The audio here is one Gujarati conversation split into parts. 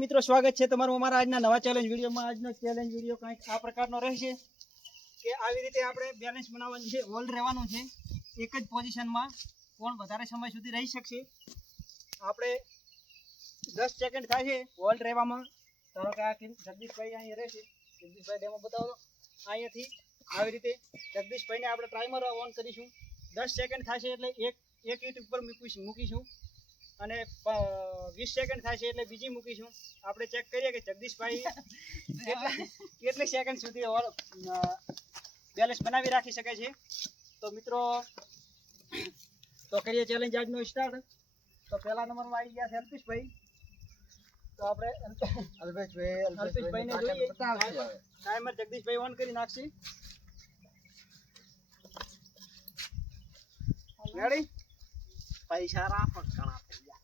મિત્રો સ્વાગત છે તમારું અમારા આજના નવા ચેલેન્જ વિડીયોમાં। આજનો ચેલેન્જ વિડીયો કંઈક આ પ્રકારનો રહેશે કે આવી રીતે આપણે બેલેન્સ બનાવવાનું છે, હોલ્ડ રહેવાનું છે એક જ પોઝિશનમાં, કોણ વધારે સમય સુધી રહી શકશે। આપણે 10 સેકન્ડ થાય છે હોલ્ડ રહેવામાં। ધારો કે આ જગદીશભાઈ અહીંયા રહેશે, જગદીશભાઈ ડેમો બતાવો। અહીંયાથી આવી રીતે જગદીશભાઈને આપણે ટાઈમર ઓન કરીશું। 10 સેકન્ડ થશે એટલે એક ઈંટ ઉપર મૂકીશું અને 20 સેકન્ડ થાય છે એટલે બીજી મૂકીશું। આપણે ચેક કરીએ કે જગદીશભાઈ કેટલી સેકન્ડ સુધી બેલેન્સ બનાવી રાખી શકે છે। તો મિત્રો તો કરીએ ચેલેન્જ આજનો સ્ટાર્ટ। તો પહેલા નંબરમાં આવી ગયા છે અલ્પેશભાઈ। તો આપણે અલ્પેશભાઈને જોઈએ, ટાઈમર જગદીશભાઈ ઓન કરી નાખશે। રેડી? પૈસા રાખો, ઘણા થઈ ગયા,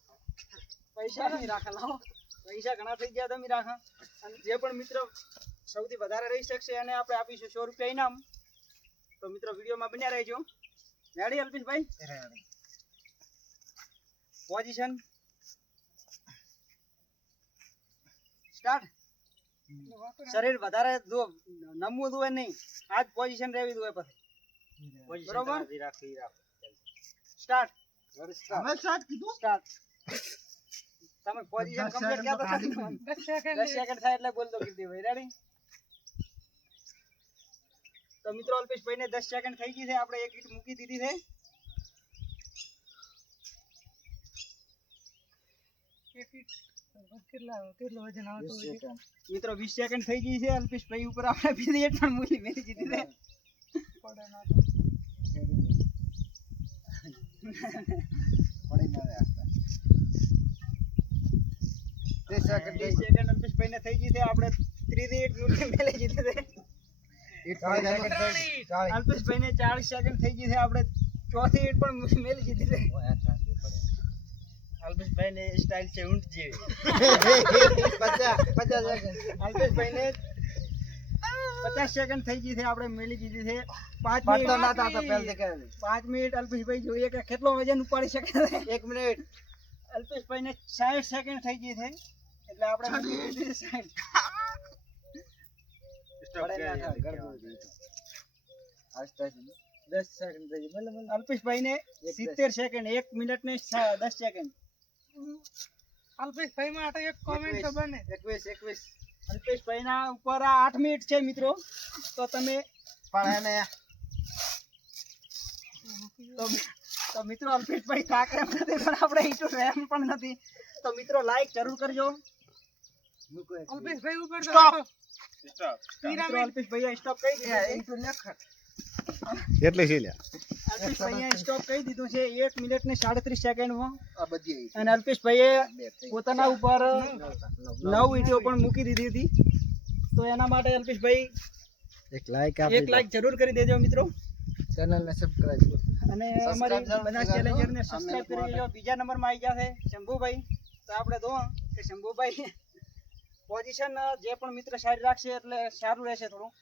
પૈસા નહીં રાખેલા, પૈસા ઘણા થઈ ગયા તમે રાખા। અને જે પણ મિત્રો સૌથી વધારે રહી શકશે અને આપણે આપીશું 100 રૂપિયા ઇનામ। તો મિત્રો વિડીયોમાં બન્યા રહેજો। રેડી અલ્પેશભાઈ? રેડી। Position start. શરીર વધારે નમવું જોઈએ નહીં, આ જ પોઝિશન રહેવી જોઈએ પછી, બરોબર? સ્ટાર્ટ। હવે સ્ટાર્ટ કીધું, સ્ટાર્ટ। તમે પોઝિશન કમ્પ્લીટ કરતા હતા 10 સેકન્ડ થાય એટલે બોલ દો કીર્તિભાઈ। રેડી? તો મિત્રો અલ્પેશભાઈને 10 સેકન્ડ થઈ ગઈ છે, આપણે એક ઈંટ મૂકી દીધી છે। મિત્રો 20 સેકન્ડ થઈ ગઈ છે, અલ્પેશભાઈ ઉપર આપણે બીજી એક પણ મૂકી મેલી દીધી છે। 30 સેકન્ડ અલ્પેશભાઈને થઈ ગઈ છે, આપણે ત્રીજી ઈંટ મૂકી મેલી દીધી છે। અલ્પેશભાઈને 40 સેકન્ડ થઈ ગઈ છે, આપણે ચોથી ઈંટ પણ મેલી દીધી છે। અલ્પેશભાઈને સ્ટાઇલ છે ઊંટ જેવી। 50 સેકન્ડ અલ્પેશભાઈને 50 સેકન્ડ થઈ ગઈ છે, આપણે મેલી દીધી છે। 5 મિનિટ અલ્પેશભાઈ જોઈએ કે કેટલો વજન ઉપાડી શકે છે। 1 મિનિટ અલ્પેશભાઈને 60 સેકન્ડ થઈ ગઈ છે એટલે આપણે મૂકી દીધી 60। અલ્પેશભાઈને 70 સેકન્ડ, 1 મિનિટ ને 10 સેકન્ડ। અલ્પેશભાઈ માટે એક કોમેન્ટ તો બને 21 અલ્પેશભાઈના ઉપર 8 મિનિટ છે મિત્રો। તો તમે પણ એને તો મિત્રો અલ્પેશભાઈ થાકે એમ નથી, પણ આપણે ઈટુ એમ પણ નથી। તો મિત્રો લાઈક જરૂર કરજો। અલ્પેશભાઈ ઉપર સ્ટોપ, અલ્પેશભાઈ સ્ટોપ કહી દીધું ઈટુ લખટ એટલે છે લ્યા। અલ્પેશભાઈએ સ્ટોપ કહી દીધું છે 1 મિનિટ ને 37 સેકન્ડમાં। અને અલ્પેશભાઈએ પોતાના ઉપર 9 ઈંટો પણ મૂકી દીધી હતી। તો એના માટે અલ્પેશભાઈ એક લાઈક જરૂર કરી દેજો મિત્રો, ચેનલને સબસ્ક્રાઇબ કરો અને અમારી બધા ચેલેન્જરને સબસ્ક્રાઇબ કરી દેજો। બીજા નંબરમાં આવી ગયા છે શંભુભાઈ। તો આપણે જોવા કે શંભુભાઈ પોઝિશન જે પણ મિત્ર સારી રાખશે એટલે સારું રહેશે થોડું,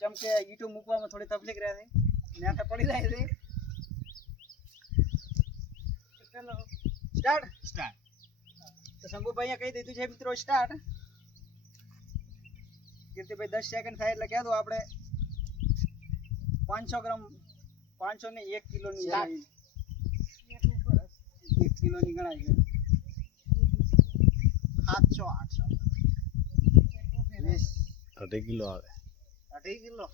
કેમ કે ઈંટો મૂકવામાં થોડી તકલીફ રહે છે, ન્યાથી પડી જાય છે। સ્ટાર્ટ। તો શંભુભાઈએ કહી દીધું છે મિત્રો સ્ટાર્ટ। કીર્તિભાઈ 10 સેકન્ડ થાય એટલે કહે દો, આપણે 500 ગ્રામ 500 ને 1 કિલોની 1 કિલોની ગણાય છે। 700 800 20 2.5 કિલો આવે, 2.5 કિલો।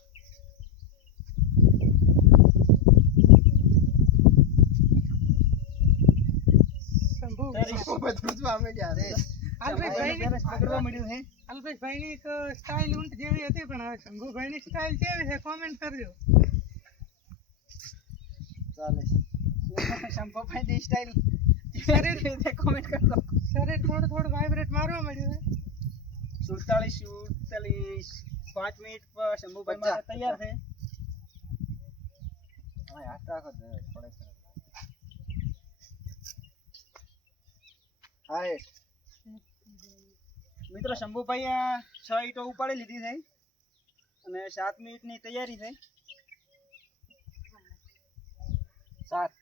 અલ્પેશભાઈની સ્ટાઇલ ઊંટ જેવી હતી, પણ હવે શંભુભાઈની સ્ટાઇલ કેવી છે કોમેન્ટ કરજો। ચાલે શંભુભાઈની સ્ટાઇલ શરીર રીતે કોમેન્ટ કરજો। શરીર થોડું વાઇબ્રેટ મારવા મળ્યું છે। 47 5 મિનિટ પર શંભુભાઈ મારા તૈયાર છે। મિત્રો શંભુભાઈ 6 ઈંટો ઉપાડી લીધી છે અને 7 મિનિટની તૈયારી છે। 7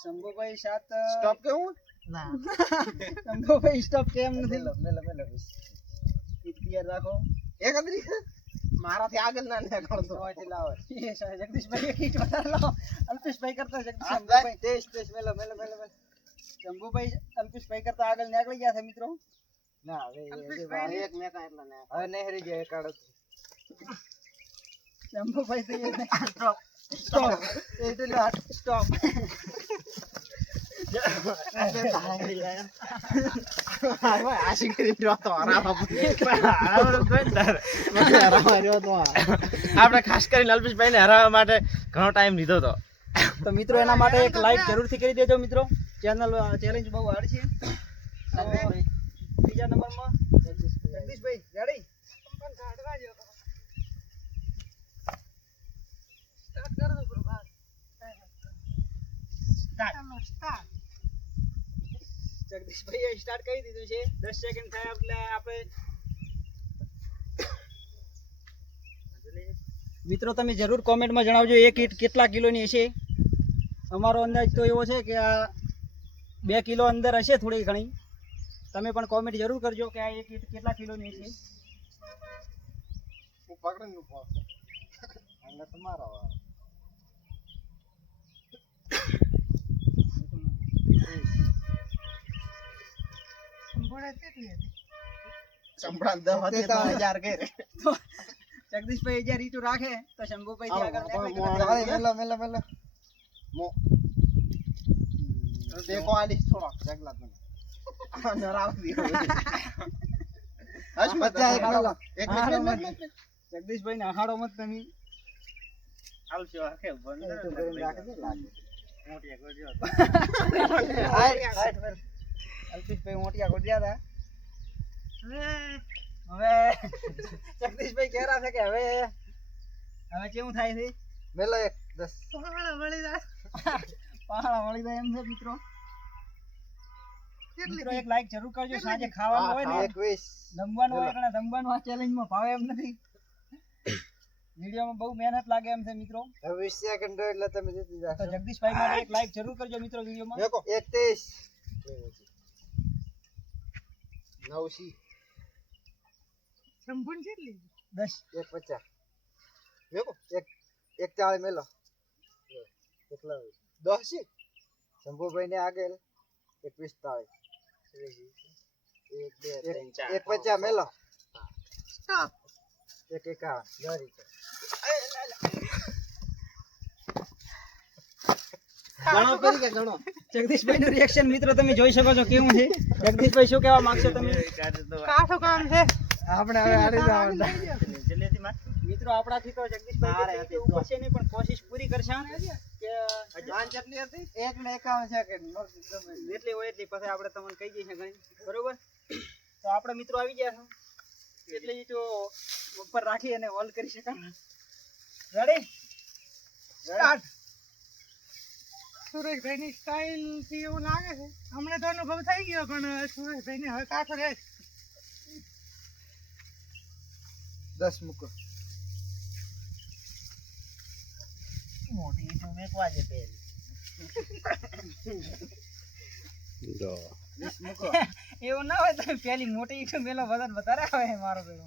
શંભુભાઈ સાત સ્ટોપ કેવું ના શંભુભાઈ સ્ટોપ કેમ નથી મેલો ક્લિયર રાખો એક અંદરી મારાથી આગળ ના નીકળતો હોય લાવો એ જગદીશભાઈ એક ઈટ વધારે લાવો અલ્પેશભાઈ કરતા શંભુભાઈ ટેસ્ટ મેલો શંભુભાઈ અલ્પેશભાઈ કરતા આગળ નીકળી ગયા છે મિત્રો ના હવે એક મેકા એટલા ને હવે નહેરી જાય કાઢો શંભુભાઈ તો સ્ટોપ સ્ટોપ આશી કરી તો આપણે ખાસ કરીને અલ્પેશભાઈ ને હરાવવા માટે ઘણો ટાઈમ લીધો હતો તો મિત્રો એના માટે એક લાઈક જરૂરથી કરી દેજો મિત્રો ચેલેન્જ બહુ હાર્ડ છે બીજા નંબરમાં જગદીશભાઈ રેડી જગદીશભાઈએ સ્ટાર્ટ કરી દીધું છે 10 સેકન્ડ થાય એટલે આપણે મિત્રો તમે જરૂર કોમેન્ટમાં જણાવજો એક ઈટ કેટલા કિલોની હશે અમારો અંદાજ તો એવો છે કે આ 2 કિલો અંદર હશે થોડી ઘણી તમે પણ કોમેન્ટ જરૂર કરજો કે આ એક ઈટ કેટલા કિલોની હશે હું પકડીને ઉભો અને તમારો સંભળાન 10,000 કે જગદીશભાઈ જ્યારે ઈટું રાખે તો શંભુભાઈ થી આગળ મેલો મો દેખો આલી થોડો જગલા તમે નરાવ દીધો હશ મજા એક મેલો એક મિનિટ જગદીશભાઈ ને આહાડો મત તમે આવશે આખે બંધ રાખી દે લાગે મોટી ગોડિયો અલ્પેશભાઈ મોટિયા ગોડિયા હતા હવે જગદીશભાઈ કહેરા છે કે હવે કેવું થાય છે મેલો એક 10 પહાડા મળી જાય એમ છે મિત્રો એક લાઈક જરૂર કરજો સાંજે ખાવાનું હોય ને 21 જમવાનું હોય એટલે જમવાનું આ ચેલેન્જમાં ભાવે એમ નથી વિડિયોમાં બહુ મહેનત લાગે એમ છે મિત્રો 20 સેકન્ડ એટલે તમે જીતી જાશો તો જગદીશભાઈ માટે એક લાઈક જરૂર કરજો મિત્રો વિડિયોમાં દેખો 31 નવસી સંપૂર્ણ કેટલી 10 150 દેખો એક 40 મેલો કેટલા 10 છે શંભુભાઈ ને આગળ 145 1 2 3 4 150 મેલો સ્ટોપ 151 જરી ઘણો કરી કે ઘણો જગદીશભાઈ નું રિએક્શન મિત્રો તમે જોઈ શકો છો કેવું છે જગદીશભાઈ શું કહેવા માંગશો તમે કાઠો કામ છે આપણે હવે આડી જવાનું મિત્રો આપણાથી તો જગદીશભાઈ ઉપર છે નહીં પણ કોશિશ પૂરી કરશે કે જાન ચટણી હતી 1 ને 51 સેકન્ડ જેટલી હોય એટલી પછી આપણે તમને કહી દઈએ ઘણી બરોબર તો આપણે મિત્રો આવી ગયા છે એટલે તો ઉપર રાખી અને હોલ્ડ કરી શકાય રેડી સ્ટાર્ટ સુરેશભાઈ ની સ્ટાઇલ થી એવું લાગે છે હમણે તો અનુભવ થઈ ગયો પણ સુરેશભાઈ ને હવે કાઠો રહે 10 મૂકો મોટી તો મેકવા જે પેલી જો 20 મૂકો એવું ના હોય તો પેલી મોટી ઈટો મેલો વજન વધારે આવે મારો પેલો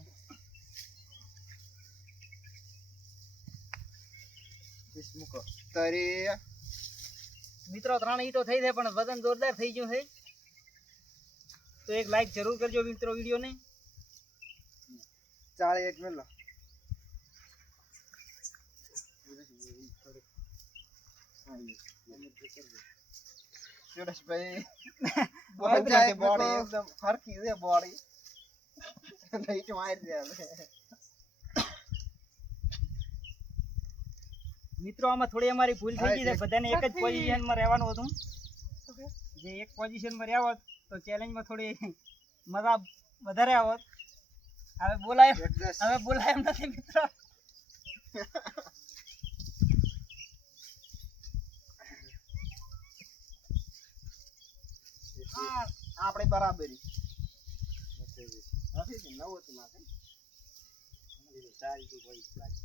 20 મૂકો તારી મિત્રો 3 ઈટો થઈ જાય પણ વજન જોરદાર થઈ ગયું છે તો એક લાઈક જરૂર કરજો મિત્રો વિડિયોને 41 મેલો સુરેશભાઈ બોડી એકદમ હરકી છે બોડી લાઈટ માર દે મિત્રો આમાં થોડી અમારી ભૂલ થઈ ગઈ છે બધાને એક જ પોઝિશનમાં રહેવાનું હતું જે એક પોઝિશનમાં રહ્યા હોત તો ચેલેન્જમાં થોડી મજા વધારે આવત હવે બોલાય એમ નથી મિત્રો આપણે બરાબરી નથી નવ હતું માથે 4 કોઈ પ્લાસ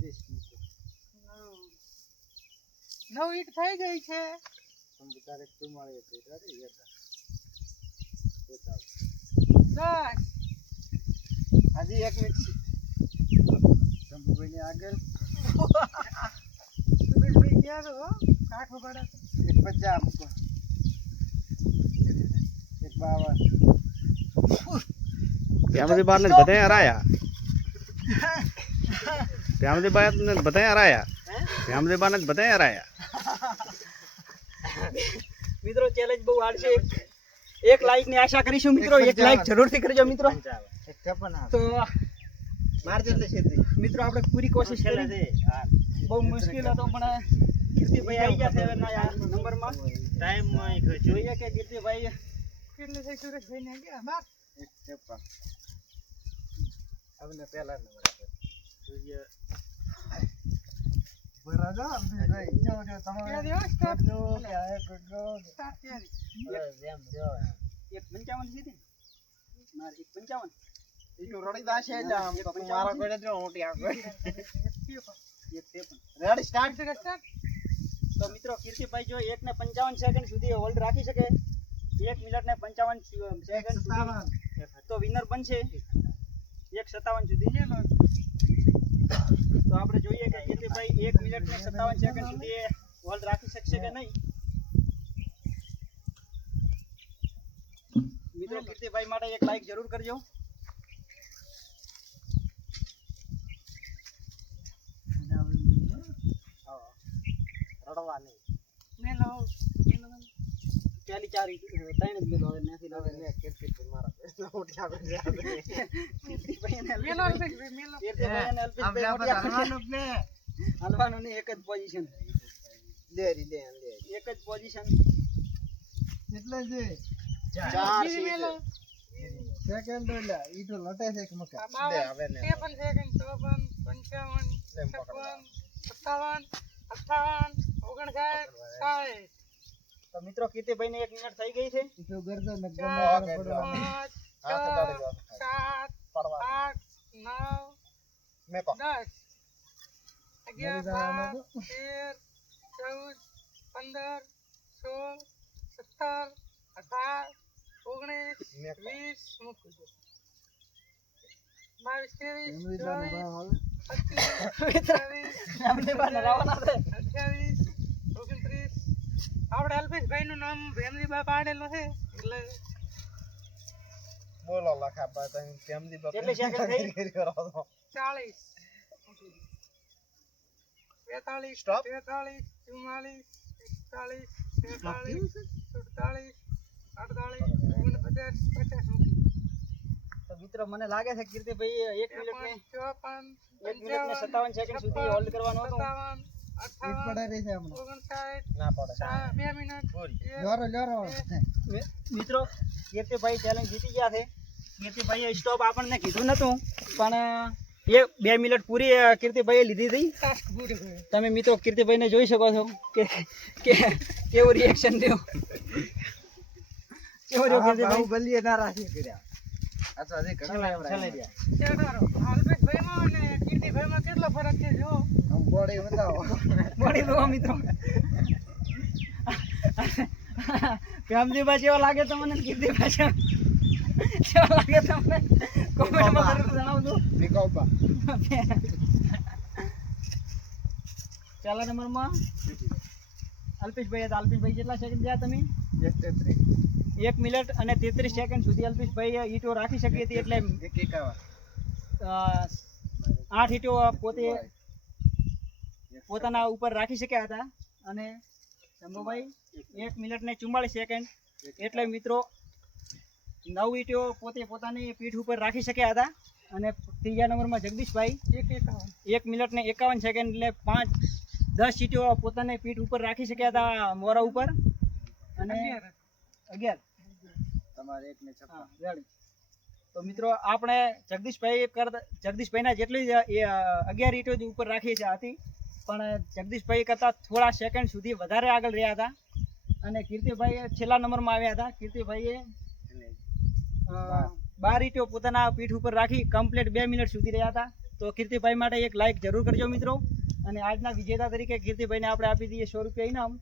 20 9 ઈંટ થઈ ગઈ છે. તારે શું મળે છે? 10 હજી 1 મિનિટ શંભુભાઈ ની આગળ સુરેશભાઈ ક્યાં છો કાઠો પાડા 50 મૂકો 52 પ્યામદી બાર ને બધા હરાયા પ્યામદી બાર ને બધા હરાયા પ્યામદી બાર ને બધા હરાયા મિત્રો ચેલેન્જ બહુ હાર્ડ છે. એક લાઈક ની આશા કરીશું મિત્રો. એક લાઈક જરૂરથી કરજો મિત્રો. 56 તો માર જલ્દી છે મિત્રો આપણે પૂરી કોશિશ કરી. બહુ મુશ્કેલ હતો પણ કીર્તિભાઈ આવી ગયા છે હવે નંબરમાં. ટાઈમ જોઈએ કે કીર્તિભાઈ કેટલે છે. સુરેશભાઈ ને ગયા માર 56 હવે પહેલા નંબર જોઈએ બરાબર ભાઈ જો તમારે કરજો કે આ કરજો સ્ટાર્ટ કરી. એમ જો 155 સીધી માર 155 ઈ તો રડી દાશે જ આમ તો મારા કોઈને જો મોટી આગળ રેડી સ્ટાર્ટ તો મિત્રો કીર્તિભાઈ જો 1 ને 55 સેકન્ડ સુધી હોલ્ડ રાખી શકે 1 મિનિટ ને 55 સેકન્ડ સુધી તો વિનર બનશે 1:57 સુધી. તો આપણે જોઈએ કે કીર્તિભાઈ 1 મિનિટ ને 57 સેકન્ડ સુધી હોલ્ડ રાખી શકશે કે નહીં. મિત્રો કીર્તિભાઈ માટે એક લાઈક જરૂર કરજો. રડવાની પહેલી 4 ત્રણ જ મેલો હવે નથી લાવે. હવે કેટલી મારા મોટી આગળ કીર્તિભાઈ અને કીર્તિભાઈ અને અલ્પેશભાઈ મોટી આગળ. હાલવાનું નહીં, એક જ પોઝિશન લેરી લે એક જ પોઝિશન એટલે જે 4 સેકન્ડ લે ઈ તો લટે છે કે મકા લે હવે ને 53 સેકન્ડ 54 55 57 58 59 તો મિત્રો કીર્તિભાઈ ને 1 મિનિટ થઈ ગઈ છે. ઈ તો ગરદન ને ગમે 5 7 8 9 મેકો 10 11 12 13 14 15 16 17 18 19 20 મૂકી દો 22 આપણે અલ્પેશભાઈ નું નામ ભેમજીબા પાડેલું છે એટલે બોલો લખા બા તમે કેમદી બા કેટલી સેકન્ડ થઈ? કરો તો 40 42 Stop. 43 44 45 46 47 48 49 તો મિત્રો મને લાગે છે કીર્તિભાઈ 1 મિનિટ ને 57 સેકન્ડ સુધી હોલ્ડ કરવાનો હતો. એક પડે રહી છે હમણાં 59 ના પડે 2 મિનિટ લ્યોરો મિત્રો કીર્તિભાઈ ચેલેન્જ જીતી ગયા છે. કીર્તિભાઈએ સ્ટોપ આપણને કીધું નતું પણ 2 મિનિટ પૂરી કીર્તિભાઈએ લીધી હતી. તમે મિત્રો કીર્તિભાઈને જોઈ શકો છો કે કેવું રિએક્શન થયું. કેવું રહ્યું કીર્તિભાઈ? ગલીએ ના રાખી કર્યા અથવા જે ઘણા ચલાઈ રહ્યા. અલ્પેશભાઈમાં અને કીર્તિભાઈમાં કેટલો ફરક છે જો. આમ બોડી બતાવો મળી લો મિત્રો. પ્યામજીભાઈ જેવો લાગે તમને કીર્તિભાઈ જેવો લાગે તમને કોમેન્ટમાં જરૂર જણાવજો. વિકોપા ચાલા નંબરમાં અલ્પેશભાઈ હતા. અલ્પેશભાઈ કેટલા સેકન્ડ ગયા તમે? 1 મિનિટ અને 33 સેકન્ડ સુધી અલ્પેશભાઈ ઈટો રાખી શકી હતી એટલે 8 ઈટો પોતાના ઉપર રાખી શક્યા હતા. અને શંભુભાઈ 1 મિનિટ ને 44 સેકન્ડ એટલે મિત્રો 9 ઈટો પોતાની પીઠ ઉપર રાખી શક્યા હતા. અને ત્રીજા નંબરમાં જગદીશભાઈ 1 મિનિટ ને 51 સેકન્ડ એટલે 10 ઈટો પોતાની પીઠ ઉપર રાખી શક્યા હતા મોરા ઉપર. અને 11 તમારે 1 ને 56 તો મિત્રો આપણે જગદીશભાઈના જેટલી 11 ઈટો જ ઉપર રાખી હતી પણ જગદીશભાઈ કરતાં થોડા સેકન્ડ સુધી વધારે આગળ રહ્યા હતા. અને કીર્તિભાઈ છેલ્લા નંબરમાં આવ્યા હતા. કીર્તિભાઈએ 12 ઈટો પોતાના પીઠ ઉપર રાખી કમ્પ્લીટ 2 મિનિટ સુધી રહ્યા હતા. તો કીર્તિભાઈ માટે એક લાઈક જરૂર કરજો મિત્રો. અને આજના વિજેતા તરીકે કીર્તિભાઈને આપણે આપી દઈએ 100 રૂપિયા ઇનામ.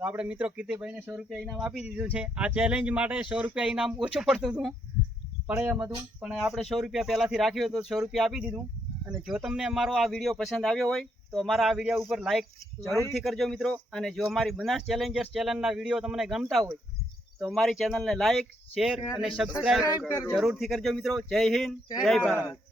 તો આપણે મિત્રો કીર્તિભાઈને 100 રૂપિયા ઇનામ આપી દીધું છે. આ ચેલેન્જ માટે 100 રૂપિયા ઇનામ ઓછું પડતું હતું, પડે એમ હતું, પણ આપણે 100 રૂપિયા પહેલાથી રાખ્યું તો 100 રૂપિયા આપી દીધું. અને જો તમને અમારો આ વિડીયો પસંદ આવ્યો હોય તો અમારા આ વિડીયો ઉપર લાઈક જરૂરથી કરજો મિત્રો. અને જો અમારી બનાસ ચેલેન્જર્સ ચેનલના વિડીયો તમને ગમતા હોય તો અમારી ચેનલને લાઈક, શેર અને સબસ્ક્રાઇબ જરૂરથી કરજો મિત્રો. જય હિન્દ, જય ભારત.